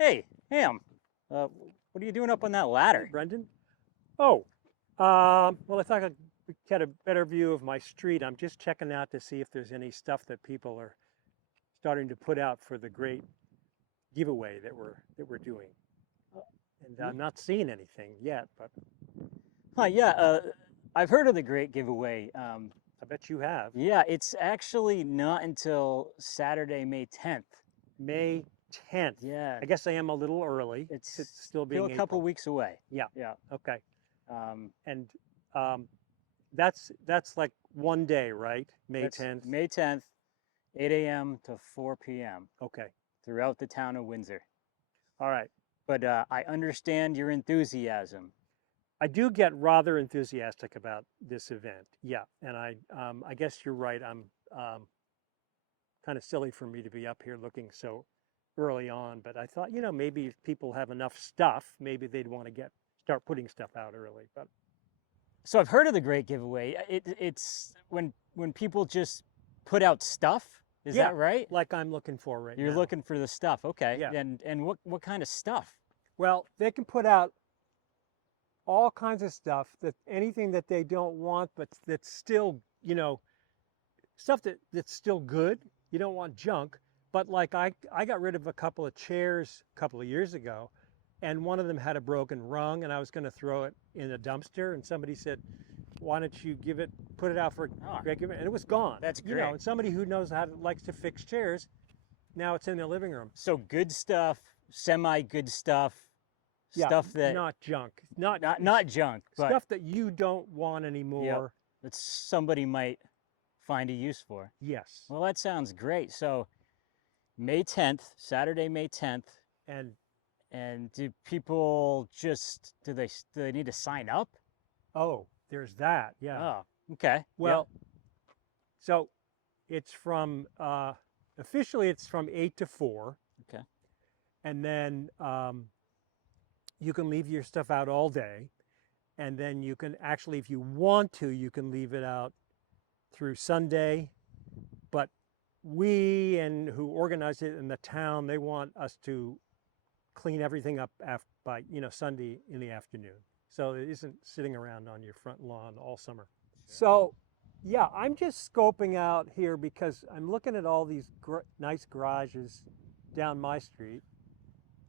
Hey, Ham, what are you doing up on that ladder? Brendan? Oh, well, I thought I'd get a better view of my street. I'm just checking out to see if there's any stuff that people are starting to put out for the great giveaway that we're doing. And Y- I'm not seeing anything yet, but Huh, yeah, I've heard of the Great Giveaway. I bet you have. Yeah, it's actually not until Saturday, May 10th. May 10th. Yeah, I guess I am a little early, it's still still being a couple April. weeks away. Yeah, Yeah. okay. Um, And um, that's like one day, right? May that's 10th. May 10th, 8 a.m. to 4 p.m. Okay. throughout the town of Windsor. All right. But I understand your enthusiasm. I do get rather enthusiastic about this event. Yeah, and I guess you're right. I'm kind of silly for me to be up here looking so early on, but I thought, maybe if people have enough stuff, maybe they'd want to start putting stuff out early. But So I've heard of the Great Giveaway. It's when people just put out stuff. Is yeah, that right? like I'm looking for right You're now. looking for the stuff. Okay. Yeah. And what kind of stuff? Well, they can put out all kinds of stuff, that anything that they don't want, but that's still, stuff that's still good. You don't want junk. But like I got rid of a couple of chairs a couple of years ago, and one of them had a broken rung, and I was going to throw it in a dumpster, and somebody said, "Why don't you put it out for Oh, regular?" And it was gone. that's You great. know, and somebody who knows how to likes to fix chairs, now it's in their living room. So good stuff, semi good stuff, Yeah, stuff that not junk, not junk, but stuff that you don't want yep, anymore. that somebody might find a use for. Yes, Well, that sounds great. So May 10th, Saturday, May 10th, and and do people just do they need to sign up? oh, there's that. Yeah. Oh, okay. Well, so it's from officially it's from 8 to 4, Yeah. Okay. and then you can leave your stuff out all day, and then you can actually, if you want to, you can leave it out through Sunday. But we and who organize it in the town, they want us to clean everything up by Sunday in the afternoon, so it isn't sitting around on your front lawn all summer. So yeah, I'm just scoping out here because I'm looking at all these nice garages down my street,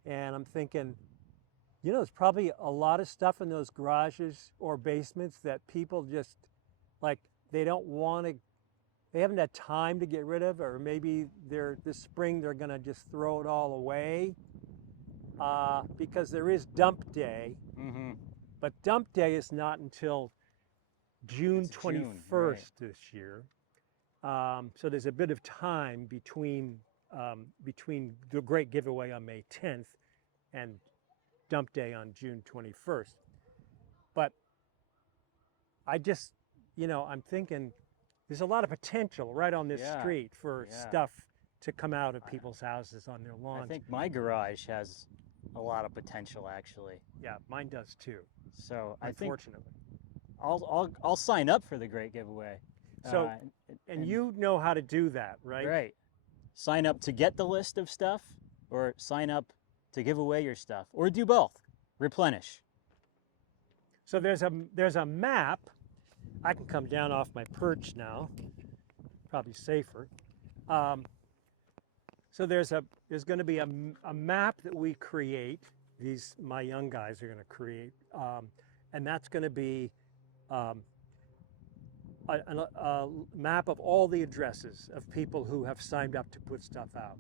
and I'm thinking, there's probably a lot of stuff in those garages or basements that people just like, they don't want to, they haven't had time to get rid of, or maybe this spring they're going to just throw it all away, because there is dump day, Mm-hmm. but dump day is not until June It's June, 21st this year. So there's a bit of time between the great giveaway on May 10th and dump day on June 21st. But I just, I'm thinking there's a lot of potential right on this Yeah, street for yeah. stuff to come out of people's houses on their lawns. I think my garage has a lot of potential actually. Yeah, mine does too, So I think unfortunately. I'll sign up for the Great Giveaway. So, Uh, and you know how to do that, right? right. Sign up to get the list of stuff, or sign up to give away your stuff, or do both. Replenish. So there's a map. I can come down off my perch now, probably safer. So there's going to be a map that we create. My young guys are going to create, and that's going to be a map of all the addresses of people who have signed up to put stuff out.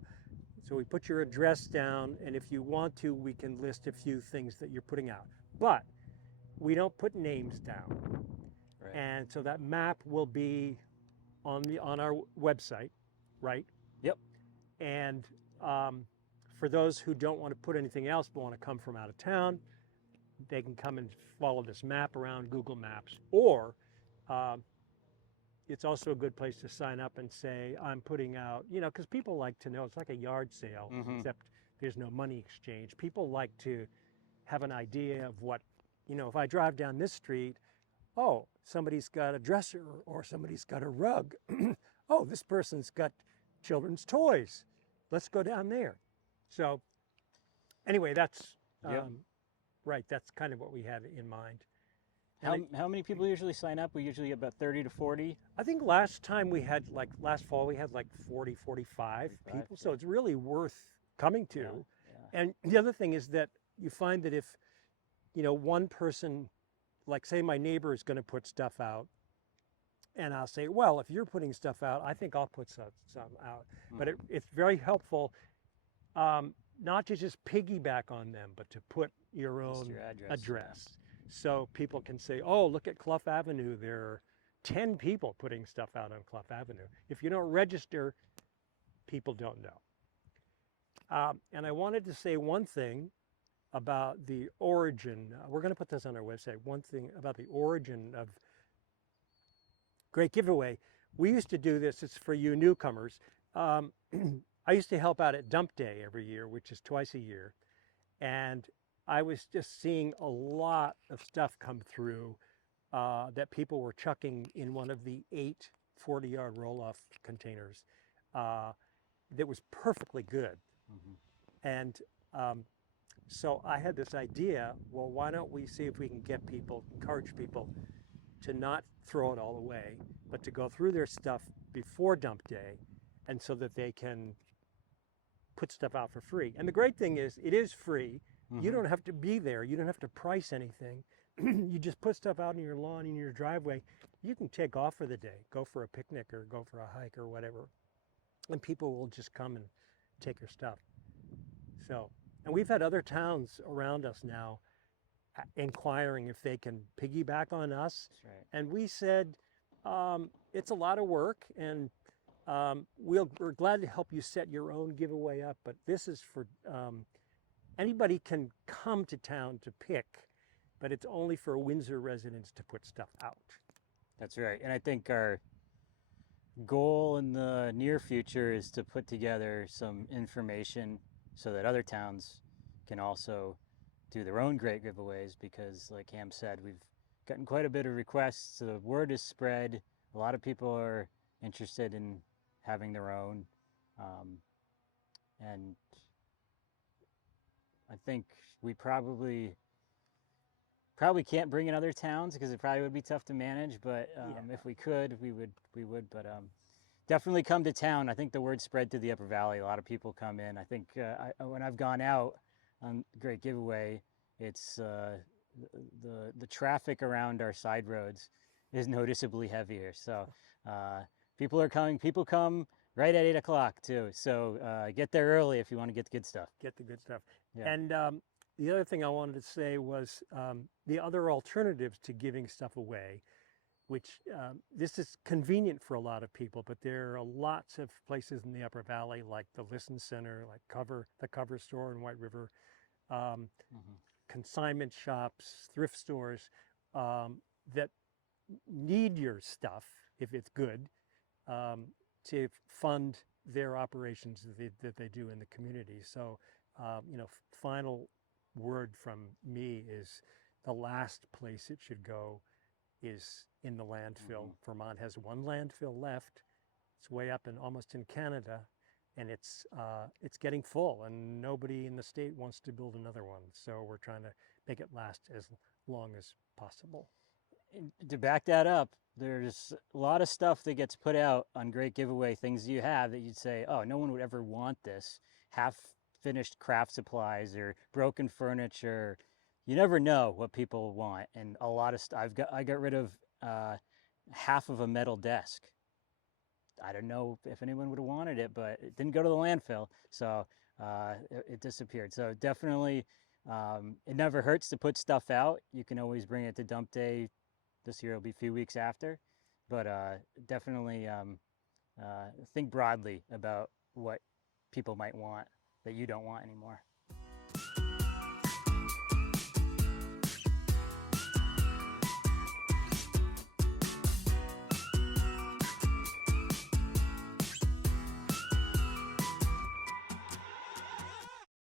So we put your address down, and if you want to, we can list a few things that you're putting out. But we don't put names down. Right. And so that map will be on our website, right? Yep. And for those who don't want to put anything else but want to come from out of town, they can come and follow this map around Google Maps. Or it's also a good place to sign up and say, I'm putting out, because people like to know. It's like a yard sale, except there's no money exchange. People like to have an idea of what, if I drive down this street, oh, somebody's got a dresser, or somebody's got a rug. Oh, this person's got children's toys. Let's go down there. So anyway, that's Yep. right. That's kind of what we had in mind. How, And how many people usually sign up? We usually get about 30 to 40. I think last time we had like last fall we had like 40, 45 45, people. So yeah. it's really worth coming Yeah, to. yeah. And the other thing is that you find that if, one person, like say my neighbor is going to put stuff out, and I'll say, well, if you're putting stuff out, I think I'll put some out. But Mhm. it's very helpful not to just piggyback on them, but to put your Just own your address. address. So people can say, oh, look at Clough Avenue. There are 10 people putting stuff out on Clough Avenue. If you don't register, people don't know. And I wanted to say one thing about the origin. We're going to put this on our website. One thing about the origin of Great Giveaway. We used to do this. It's for you newcomers. I used to help out at Dump Day every year, which is twice a year. And I was just seeing a lot of stuff come through that people were chucking in one of the 8 40-yard roll-off containers that was perfectly good. Mhm. And so I had this idea, well, why don't we see if we can get people, encourage people to not throw it all away, but to go through their stuff before Dump Day, and so that they can put stuff out for free. And the great thing is, it is free. You Mhm. don't have to be there. You don't have to price anything. You just put stuff out in your lawn, in your driveway. You can take off for the day, go for a picnic or go for a hike or whatever. And people will just come and take your stuff. So, and we've had other towns around us now inquiring if they can piggyback on us. That's right. And we said, it's a lot of work, and we're glad to help you set your own giveaway up, but this is for anybody can come to town to pick, but it's only for Windsor residents to put stuff out. That's right. And I think our goal in the near future is to put together some information so that other towns can also do their own great giveaways, because like Ham said, we've gotten quite a bit of requests. So the word is spread. A lot of people are interested in having their own. And I think we probably can't bring in other towns because it probably would be tough to manage, but Yeah. if we could, we would. But definitely come to town. I think the word spread to the Upper Valley. A lot of people come in. I think when I've gone out on Great Giveaway, it's the traffic around our side roads is noticeably heavier. So people are coming. People come right at 8 o'clock too. So get there early if you want to get the good stuff. Get the good stuff. Yeah. And the other thing I wanted to say was the other alternatives to giving stuff away, which this is convenient for a lot of people, but there are lots of places in the Upper Valley, like the Listen Center, like the Cover Store in White River, Mhm. consignment shops, thrift stores that need your stuff, if it's good, to fund their operations that they do in the community. So, final word from me is the last place it should go is in the landfill. Mhm. Vermont has one landfill left. It's way up and almost in Canada, and it's getting full, and nobody in the state wants to build another one. So we're trying to make it last as long as possible. And to back that up, there's a lot of stuff that gets put out on Great Giveaway, things you have that you'd say, oh, no one would ever want this. Half finished craft supplies or broken furniture. You never know what people want. And a lot of stuff, I got rid of half of a metal desk. I don't know if anyone would have wanted it, but it didn't go to the landfill. So it disappeared. So definitely, it never hurts to put stuff out. You can always bring it to dump day. This year it'll be a few weeks after, but definitely think broadly about what people might want that you don't want anymore.